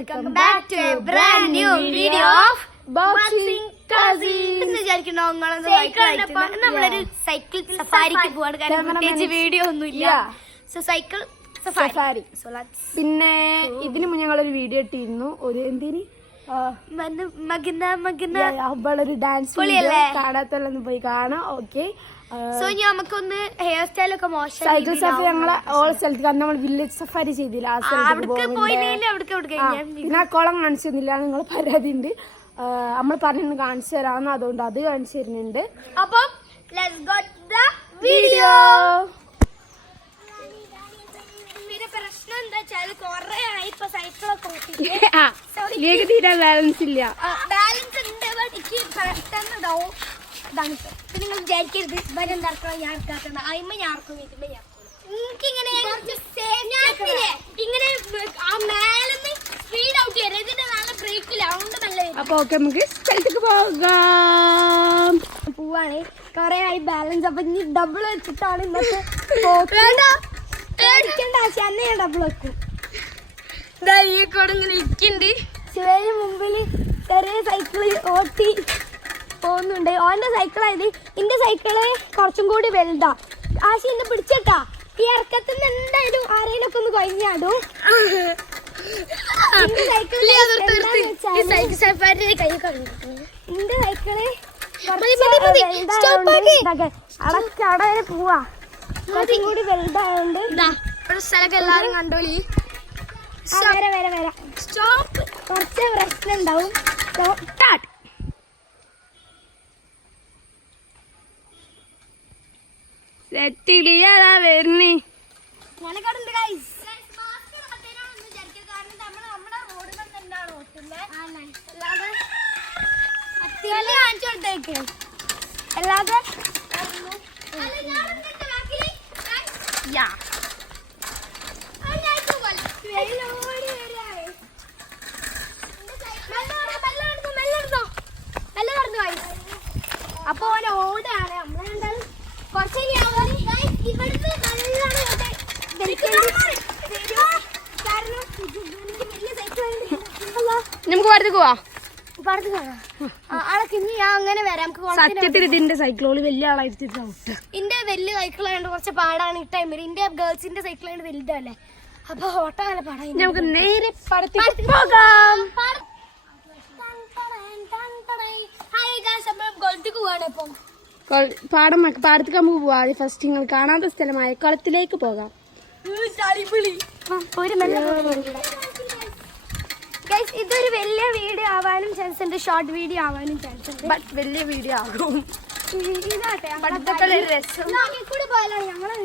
Welcome back to brand new video of boxing cousin എന്ന് വിചാരിക്കണോ? നമ്മളൊരു സൈക്കിൾ സഫാരിക്ക് പോവാണ്. കാരണം പ്രത്യേകിച്ച് വീഡിയോ ഒന്നും ഇല്ല സോ സൈക്കിൾ സഫാരി പിന്നെ ഇതിനു മുന്നേ ഞങ്ങളൊരു വീഡിയോ ഇട്ടിരുന്നു. ഒരു എന്തിന്? അവളൊരു ഡാൻസ്? കാണാത്തല്ലെന്ന് പോയി കാണാം. ഓക്കെ സോ ഇനി നമുക്കൊന്ന് ഹെയർ സ്റ്റൈൽ ഒക്കെ മോശം സൈക്കിൾ രീതിയിലാവും. സഫാരി ഞങ്ങളെ ഓൾ സ്ഥലത്ത് കാരണം നമ്മൾ വില്ലേജ് സഫാരി ചെയ്തില്ല. ആ സ്ഥലത്ത് പിന്നെ ആ കുളം കാണിച്ചു തന്നില്ല നിങ്ങൾ പരാതി ഉണ്ട് നമ്മൾ പറഞ്ഞു കാണിച്ചു തരാമെന്ന് അതുകൊണ്ട് അത് കാണിച്ചു തരുന്നുണ്ട്. അപ്പം വീഡിയോ പിന്നെ പ്രശ്നം എന്താ വെച്ചാൽ കൊറേ ആയി ഇപ്പൊ സൈക്കിളൊക്കെ ഓട്ടിട്ട്. ലീഗ് തീരെ ബാലൻസ് ഇല്ല. ബാലൻസ് ഉണ്ട് but എനിക്ക് പെട്ടെന്ന് ഡൗൺ ഇതാണ് ഇപ്പൊ. ഇപ്പൊ നിങ്ങൾ വിചാരിക്കരുത്. ഇവരെ എന്താക്കണം ഞാൻ ഇറക്കാത്തത് അയിമ ഞാൻ ഇറക്കും ഇതിന്റെ ഞാൻ എനിക്കിങ്ങനെ ഞാനില്ലേ, ഇങ്ങനെ ആ മേലെന്ന് സ്പീഡ് ഔട്ട് ചെയ്യാം ഇതിന്റെ നല്ല ബ്രേക്കില്ല അതുകൊണ്ട് നല്ല വരും. അപ്പൊ ഓക്കെ നമുക്ക് സ്ഥലത്തേക്ക് പോകാം. പോവാണ്. കൊറേ ആയി ബാലൻസ് അപ്പൊ ഇനി ഡബിൾ വെച്ചിട്ടാണ് ഇന്നത്തെ അന്ന് ഞാൻ ഡബിൾ വെക്കും. ഈ കൂടെ ഇങ്ങനെ ഇരിക്കുന്നുണ്ട് ശിവേന് മുമ്പിൽ ചെറിയ സൈക്കിൾ ഓട്ടി പോകുന്നുണ്ട്. ഓന്റെ സൈക്കിളായത് ഇന്റെ സൈക്കിൾ കുറച്ചും കൂടി വലുതാ. ആശി എന്നെ പിടിച്ചേട്ടാ ഈ ഇറക്കത്തിൽ നിന്ന് എന്തായാലും ആരെയും ഒക്കെ ഒന്ന് കഴിഞ്ഞാടും എന്റെ സൈക്കിൾ എന്റെ സൈക്കിൾ അടക്ക അവിടെ വരെ പോവാ. കൂടി വലുതായോണ്ട് സ്ഥലമൊക്കെ എല്ലാരും കണ്ടോളി. വരെ വരെ വരെ. സ്റ്റോപ്പ്. കുറച്ച് പ്രശ്നം ഉണ്ടാവും സ്റ്റാർട്ട്. സെറ്റിലിയാ വരുന്നേ. ഞാനൊക്കെ ഗൈസ് അല്ലാതെ യാ അപ്പൊ ഓൻ ഓടാണ്. നമ്മളെ രണ്ടാളും കുറച്ച് ഇവിടുന്ന് നല്ലോണം. കാരണം നമുക്ക് പുറത്തേക്ക് പോവാ. ഇനി ഞാൻ അങ്ങനെ വരാം. നമുക്ക് കുറച്ച് സത്യത്തിൽ ഇതിന്റെ സൈക്കിളോൾ വലിയ ആളായിട്ട് ഔട്ട് ഇന്റെ വലിയ സൈക്കിളായോണ്ട് കുറച്ച് പാടാണ് ഈ ടൈമിൽ ഇന്റെ ഗേൾസിന്റെ സൈക്കിളായോണ്ട് വലുതല്ലേ? അപ്പൊ ഓട്ടം നല്ല പാടായി. നമുക്ക് നേരെ പടത്തേക്ക് പോകാം. പാടം പാടത്തേക്ക് നമുക്ക് പോവാം. ഫസ്റ്റ് നിങ്ങൾ കാണാത്ത സ്ഥലമായ കുളത്തിലേക്ക് പോകാം. ഒരു ഗൈസ് ഇതൊരു വലിയ വീഡിയോ ആവാനും ചാൻസ് ഉണ്ട്. ഷോർട്ട് വീഡിയോ ആവാനും ചാൻസ് ഉണ്ട്. ബട്ട് വലിയ വീഡിയോ ആകും. ഇതാട്ടെ രസം. കൂടെ ഞങ്ങളെ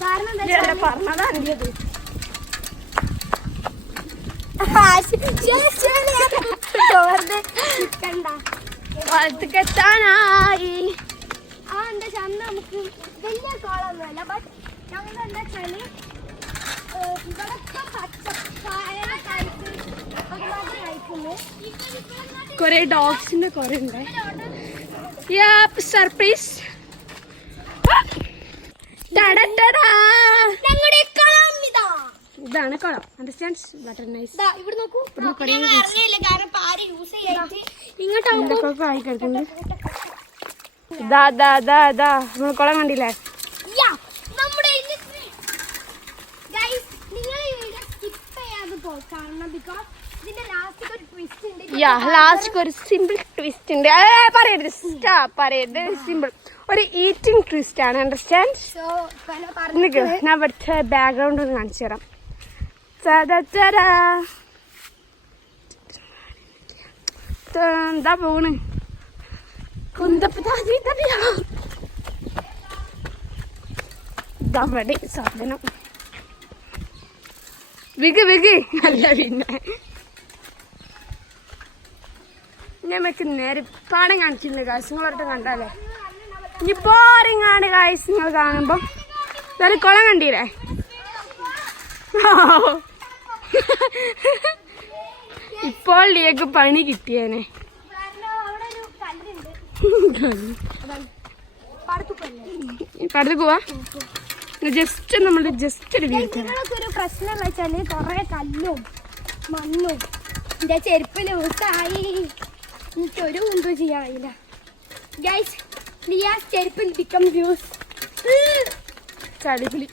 കാരണം വെച്ചാൽ വെച്ചാൽ അന്ന് നമുക്ക് വലിയ കോളൊന്നുമല്ല. ബട്ട് ഞങ്ങൾ എന്താ കഴിക്കുന്നു കൊറേ ഡോഗ്സിന്റെ കുറെ ഉണ്ട്. സർപ്രൈസ് ഇതാണ് കുളം. അണ്ടർസ്റ്റാൻഡ്സ് ബട്ടർ നൈസ് ഇങ്ങോട്ടാവുമ്പോ ആയി കിടക്കുന്നുണ്ട് ദാ ദാ ദാ ദാ നമ്മൾ കുളം കണ്ടില്ലേ ലാസ്റ്റ് ഒരു സിമ്പിൾ ട്വിസ്റ്റ് ഉണ്ട് പറയരുത് സ്റ്റോപ്പ് പറയരുത് സിമ്പിൾ ഒരു ഈറ്റിംഗ് ട്വിസ്റ്റ് ആണ് അണ്ടർസ്റ്റാൻഡ് നിക്ക് ഞാൻ ഇവിടുത്തെ ബാക്ക്ഗ്രൗണ്ട് ഒന്ന് കാണിച്ചു തരാം ചതച്ചരാ. എന്താ പോണ് കുന്തപ്പതാ ഇതവിടെ സാധനം. വിഗ് വിഗ് അല്ല പിന്നെ ഞമ്മക്ക് നേരെ പാടം കാണിച്ചില്ല കാശ് നിങ്ങളൊട്ട് കണ്ടാലേ. ഇനി ബോറിങ്ങാണ് കാഴ്ച നിങ്ങൾ കാണുമ്പോ നല്ല കുളം കണ്ടില്ലേ ഇപ്പോൾ ലിയക്ക് പണി കിട്ടിയേനെ. പോവാ. ജസ്റ്റ് നമ്മൾ ജസ്റ്റ് ഒരു ഒരു പ്രശ്നം എന്ന് വെച്ചാൽ കൊറേ കല്ലും മണ്ണും എന്റെ ചെരുപ്പ് ലൂസായി എനിക്കൊരു ഒന്നും ചെയ്യാൻ കഴിയില്ല ഗൈസ് ലിയാസ് ചെരുപ്പിൽ ബിക്കം ജ്യൂസ് ചളിപിളി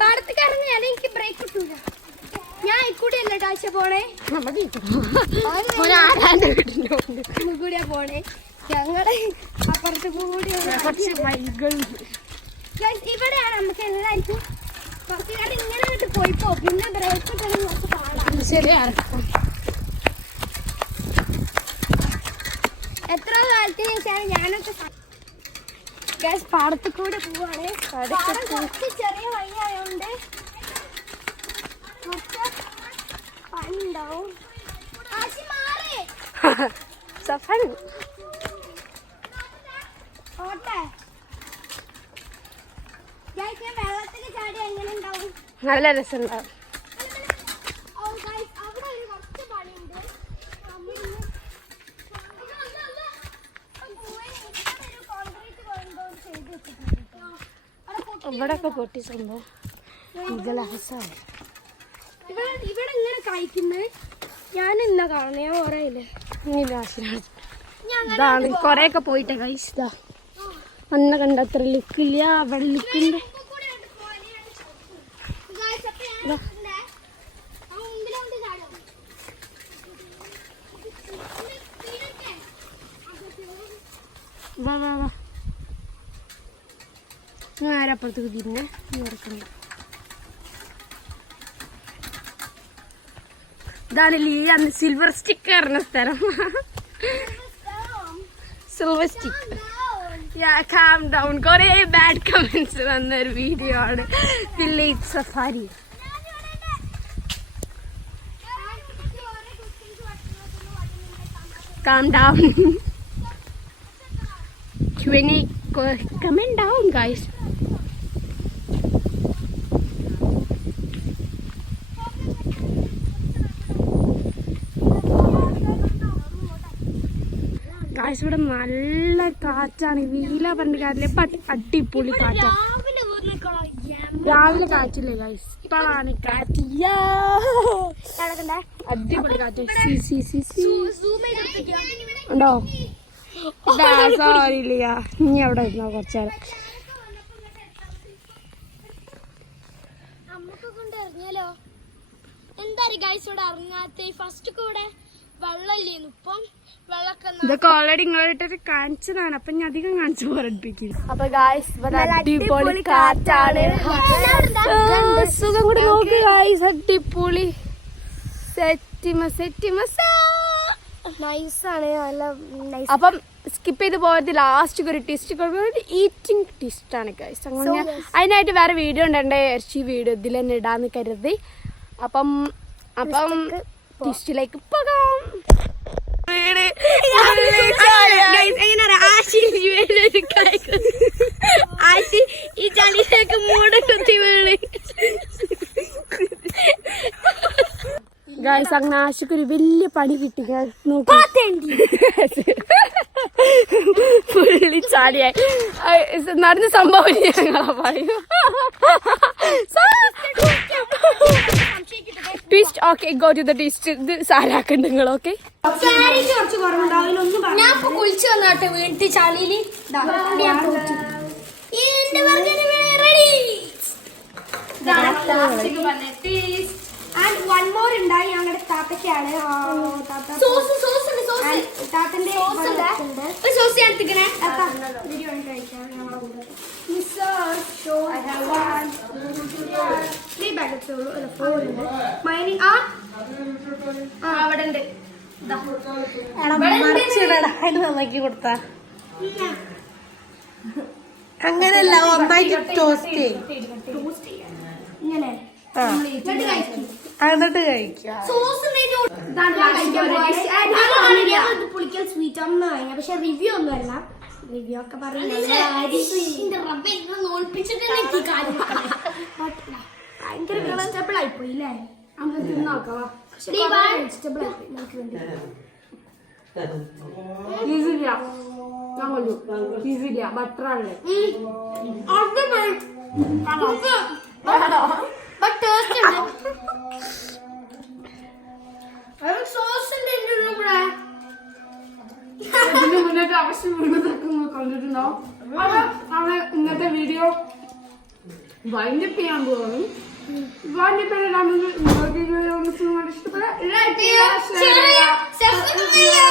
പാടത്തേക്ക് ഇറങ്ങിയാൽ എനിക്ക് ബ്രേക്ക് കിട്ടൂല. ഞാൻ ഇക്കൂടി അല്ലേ കാഴ്ച പോണേ? കൂടിയാ പോണേ. ഞങ്ങൾ അപ്പുറത്ത് കൂടിയാണ് കുറച്ച് ഇവിടെയാണ് നമുക്ക് എല്ലാവർക്കും കുറച്ച് കാലം ഇങ്ങനെ വിട്ട് പോയിപ്പോ പിന്നെ ബ്രേക്ക് ഇട്ടെങ്കിൽ കുറച്ച് പാടാണ് ശരിയാണ്. എത്ര കാലത്തിന് ശേഷമാണ് ഞാനൊക്കെ ഗ്യാസ് പാടത്തിൽ കൂടെ പോവാണ്. കുറച്ച് ചെറിയ വഴിയായോണ്ട് കുറച്ച് പണി ഉണ്ടാവും ആശി മാറി സഫൻ ഓട്ടെ ഗൈസ് ഞാൻ വെള്ളത്തിൽ ചാടി എങ്ങനെ ഉണ്ടാവും നല്ല രസമുണ്ടാവും നമ്മളിന്ന് ഇവിടൊക്കെ പൊട്ടി സംഭവം. ഇവിടെ ഇവിടെ ഇങ്ങനെ കഴിക്കുന്നത് ഞാൻ ഇന്ന കാണുന്ന. ഞാൻ ഓരയില്ലേ ഇതാണ്. കൊറേയൊക്കെ പോയിട്ടേ ഇതാ അന്ന കണ്ട അത്ര ലുക്കില്ല അവിടെ ലുക്കുണ്ട് വാ വാ വാ. നേരെ അപ്പുറത്തേക്ക് തിരിഞ്ഞ് നടക്കണ്ട ഇതാണ് ലീ അന്ന് സിൽവർ സ്റ്റിക്ക് പറഞ്ഞ സ്ഥലം. സിൽവർ സ്റ്റിക്ക് കാം ഡൗൺ കുറേ ബാഡ് കമന്റ്സ് വന്ന ഒരു വീഡിയോ ആണ്. Village safari calm down Q&A comment down guys. Guys ഇവിടെ നല്ല കാറ്റാണ്. വീല പറഞ്ഞ കാറ്റിലെ അടിപൊളി കാറ്റാണ് രാവിലെ കാറ്റില്ലേ ഗൈസ് ഇപ്പാണ് കാറ്റ്. അടിപൊളി കാറ്റ്. C C C C. ഉണ്ടോ? സോറി ഇല്ല ഇനി അവിടെ ഇരുന്നോ കുറച്ചേരം എന്താ ഗൈസ് ഇവിടെ ഇറങ്ങാത്ത? ഫസ്റ്റ് കൂടെ വെള്ളമില്ലേന്നു. ഇപ്പം വെള്ളമൊക്കെ ന- ഇതൊക്കെ ഓൾറെഡി നിങ്ങളിട്ടൊരു കാണിച്ചതാണ്. അപ്പൊ ഞാൻ അധികം കാണിച്ചു പോരടിപ്പിക്കും അപ്പൊ ഗായ്സ് അടിപൊളി കാറ്റാണ്. സുഖം കൂടി നോക്ക് ഗായ്സ് അടിപൊളി. സെറ്റിമ സെറ്റിമ നൈസാണ് നല്ല നൈസ് അപ്പം സ്കിപ്പ് ചെയ്ത് പോയത് ലാസ്റ്റ് ഒരു ടിസ്റ്റ് ഈറ്റിംഗ് ടിസ്റ്റ് ആണ് ഗൈസ് അങ്ങനെ അതിനായിട്ട് വേറെ വീഡിയോ ഉണ്ടേ ഇറച്ചി വീഡിയോ ഇതിൽ തന്നെ ഇടാന്ന് കരുതി. അപ്പം അപ്പം ആശി ഈ ചളിയിലേക്ക് മൂടെ കുത്തി വീണ് ഗായ്സ് അങ്ങനെ ആശുക്ക് ഒരു വലിയ പണി കിട്ടി. പുള്ളി ചാടിയായി. നടന്ന സംഭവം ഞങ്ങളാ പറയൂ okay go to the twist ഇത് സാരാക്കുണ്ട് നിങ്ങൾ ഓക്കെ ഞാൻ ഇപ്പൊ കുളിച്ചു വന്നാട്ടെ വീട്ടിൽ ചളിയിൽ. താത്തന്റെ സോസ് ഞാൻ ത്രീ പാക്കറ്റ്സ് ഉള്ളൂ അല്ല ഫോർ ഉണ്ട് മൈനി ആ അവിടെ ഉണ്ട് നന്നാക്കി കൊടുത്താ അങ്ങനല്ല ഒന്നായിട്ട് ടോസ്റ്റ് ചെയ്യും ഇങ്ങനെ എന്നിട്ട് കഴിക്കാം സോസ് പുളിക്കൽ സ്വീറ്റ് കഴിഞ്ഞ പക്ഷെ റിവ്യൂ ഒന്നും അല്ല. റിവ്യൂ ഒക്കെ ഭയങ്കര വെജിറ്റബിൾ ആയിപ്പോയി അല്ലേ നമുക്ക് തിന്നോക്കാം വെജിറ്റബിൾ ആയിപ്പോയി നമുക്ക് വേണ്ടി. ഞാൻ കൊല്ലു ചീസില്ല ബട്ടറാണല്ലേ സോസ് ഉണ്ട്. എന്റെ മുന്നേറ്റ് ആവശ്യം വീണതൊക്കെ നിങ്ങൾ കണ്ടിട്ടുണ്ടോ? അപ്പൊ നമ്മൾ ഇന്നത്തെ വീഡിയോ. വൈൻഡപ്പ് ചെയ്യാൻ പോകുന്നു വൈൻഡപ്പ് ചെയ്യാൻ നിങ്ങൾക്ക് ഇഷ്ടപ്പെട്ട ലൈക്ക് ചെയ്യുക ഷെയർ ചെയ്യുക